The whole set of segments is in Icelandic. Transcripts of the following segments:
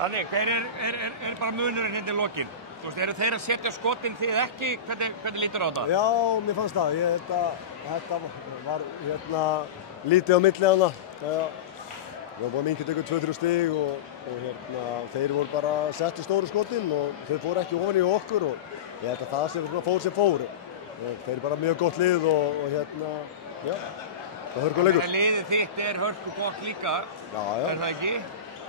Þannig, hver er bara munurinn hérna í lokin? Þú veist, eru þeir að setja skotin þið ekki? Hvernig lítur á þetta? Já, mér fannst það. Þetta var lítið á milli hana. Við varum búin að minnka ykkur 2-3 stig og þeir voru bara settu stóru skotin og þeir fóru ekki ofan í okkur og ég held að það sem fór. Þeir eru bara mjög gott lið og já, það er hörkuleikur. Liðið þitt er hörku gott líka, er það ekki?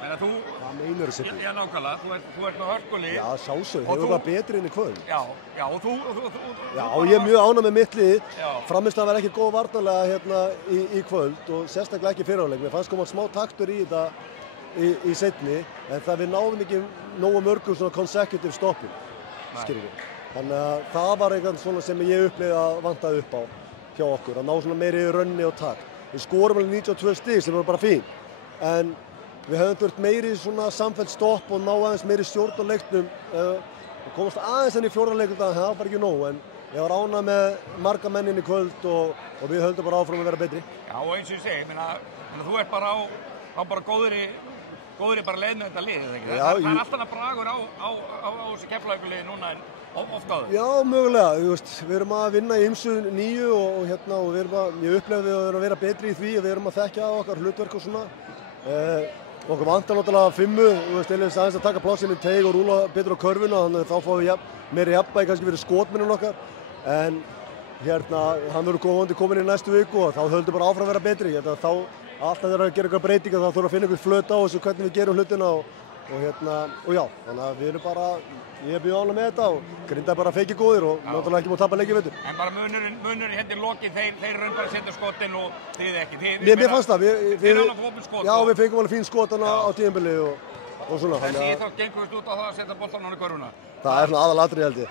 Hvað meinar þú, Sibbi? Já, nákvæmlega, þú ert með hörkulið. Já, sjálfsögðu, þeir eru bara betri inn í kvöld. Já, og þú... Já, ég er mjög ánægður með mitt lið. Frammistaðan var ekki góð varnarlega í kvöld og sérstaklega ekki fyrri hálfleik. Mér fannst koma smá taktur í þetta í seinni, en það við náðum ekki nógu mörgum svona consecutive stoppum, skilur við. Þannig að það var eitthvað svona sem ég upplifði að vantaði upp á hjá okkur, að ná svona meiri rönni og takt. Við skorum alveg 92 stig sem var bara fín, en við höfum þurft meiri svona samfellt stopp og ná aðeins meiri stjórn á leiknum og komast aðeins enn í fjórða leiknum það var bara ekki nóg, en ég var ánægður með marga menn inn í kvöld og við höldum bara áfram að vera betri. Já, og eins og ég segi, þú ert bara á bara góðri bara leið með þetta lið, eða ekki? Það er alltaf bragur á þessu Keflavíkurliði núna en oft áður. Já, mögulega, við erum að vinna í ýmsu nýju og ég upplifði við að vera betri í því að við erum að þekkja okkar hlutverk og svona. Okkur vantar náttúrulega 5, aðeins að taka plássin í teig og rúla betur á körfuna, þannig að þá fáum við meiri jafnvægi kannski fyrir skotmennun okkar, en hann verður góðandi komin í næstu viku og þá höldum bara áfram að vera betri. Þá alltaf þegar að gera eitthvað breytingar þá þurfum að finna eitthvað flöt á þessu hvernig við gerum hlutina og já, þannig að við erum bara, ég er mjög ánægður með þetta og Grindavík bara feikir góðir og náttúrulega ekki múið að tapa leiki í vetur. En bara munurinn hérna í lokin, þeir raun bara að setja skotin og þið ekki. Mér fannst það. Þið er alveg opin skot. Já, við fengum alveg fín skotan á tímabili og svona. En þið þá gengum við út á það að setja boltan á körfuna. Það er svona aðalatriði held ég.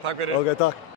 Takk fyrir. Ok, takk.